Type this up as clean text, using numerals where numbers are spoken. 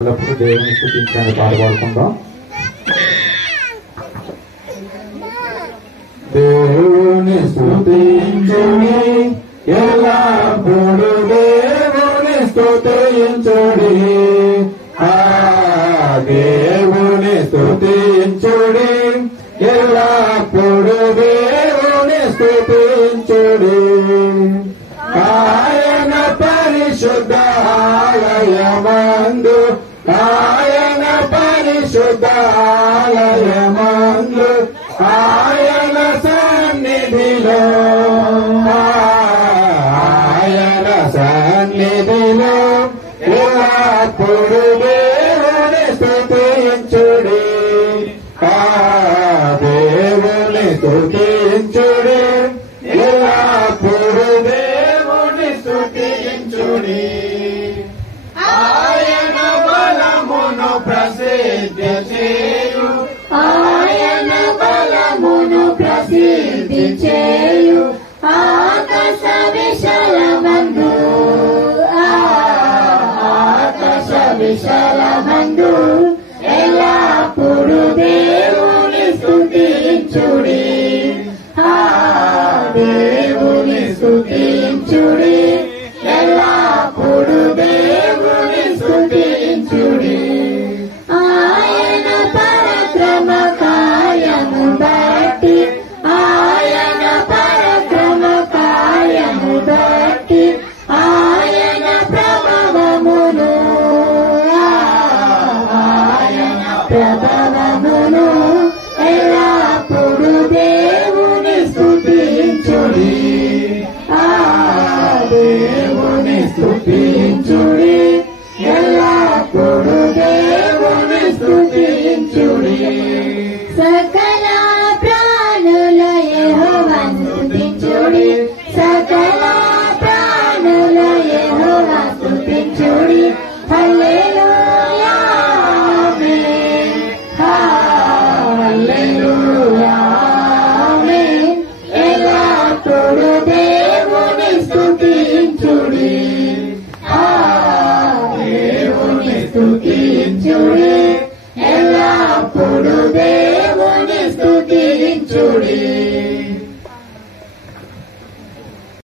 ఎల్లప్పుడూ దేవుని స్తుతించని పాట పాడుకుందాం. దేవుని స్తుతించుడి, ఎల్లప్పుడూ దేవుని స్తుతించుడి, దేవుని స్తుతించుడి, ఎల్లప్పుడూ దేవుని స్తుతించుడి. ఆయన పరిశుద్ధ ఆలయమందు, ఆయన పరిశుద్ధ ఆలయమందు, ఆయన సన్నిధిలో, ఆయన సన్నిధిలో ఎల్లప్పుడూ దేవుని స్తుతించుడి, దేవుని స్తుతించుడి, ఎల్లప్పుడూ దేవుని స్తుతించుడి. ఆయన బలమును ప్రసిద్ధి చేయు, ఆయన బలమును ప్రసిద్ధి చేయు, ఆకాశ విశాలమందు, ఆకాశ విశాలమందు ఎల్లప్పుడూ దేవుని స్తుతించుడి, దేవుని స్తుతించుడి, ఎల్లప్పుడూ దేవుని స్తుతించుడి. ఆయన పరక్రమ కార్యము బట్టి, ఆయన పరక్రమ కార్యము బట్టి, ఆయన ప్రభావమును, ఆయన ప్రభావమును ఎల్లప్పుడూ దేవుని స్తుతించుడి, దేవుని స్తుతించుడి, ఎల్లప్పుడూ దేవుని స్తుతించుడి. సకల ప్రాణుల యెహోవాను స్తుతించుడి, సకల ప్రాణుల యెహోవాను స్తుతించుడి. హల్లెలూయా ఆమేన్, హల్లెలూయా ఆమేన్. ఎల్లప్పుడూ దేవుని స్తుతించుడి, దేవుని స్తుతించుడి, ఎల్లప్పుడూ